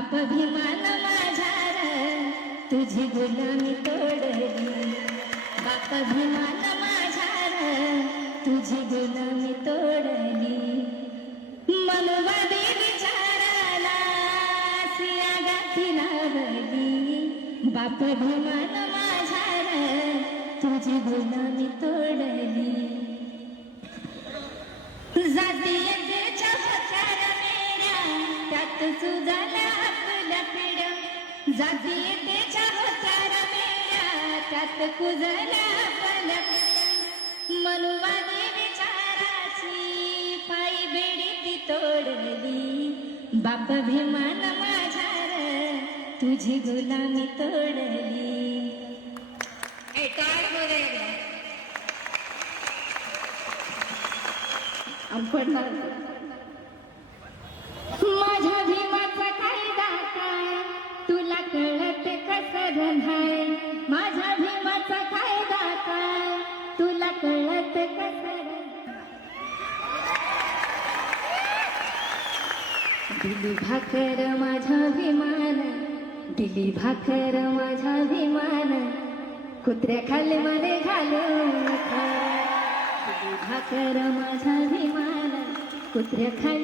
बाप भीमान माझा तुझी गुलामी तोडली, बाप भीमान माझा तुझी गुलामी तोडली. मनवादी विचाराला सिया गाठी लावली, बाप भीमान माझा तुझी गुलामी तोडली. जातीयतेच्या होत्यार मेऱ्या त्यात सुजाला आपल्या पिढ्या, जातीयतेच्या होत्यार मेऱ्या त्यात कुजल्या आपल्या पिढ्या. मनुवादी विचाराची पायी बेडी ती तोडली, बाप भीमान माझा तुझी गुलामी तोडली. माझ्या भीमाचा कायदा काय तुला कळत कसं नाही, माझ्या भीमाचा कायदा काय तुला कळत कसं. दिली भाकर माझ्या भीमान, दिली भाकर माझ्या भीमान, कुत्र्या खाली मध्ये घालून खा. दिली भाकर माझ्या भीमान, कुत्र्या खाली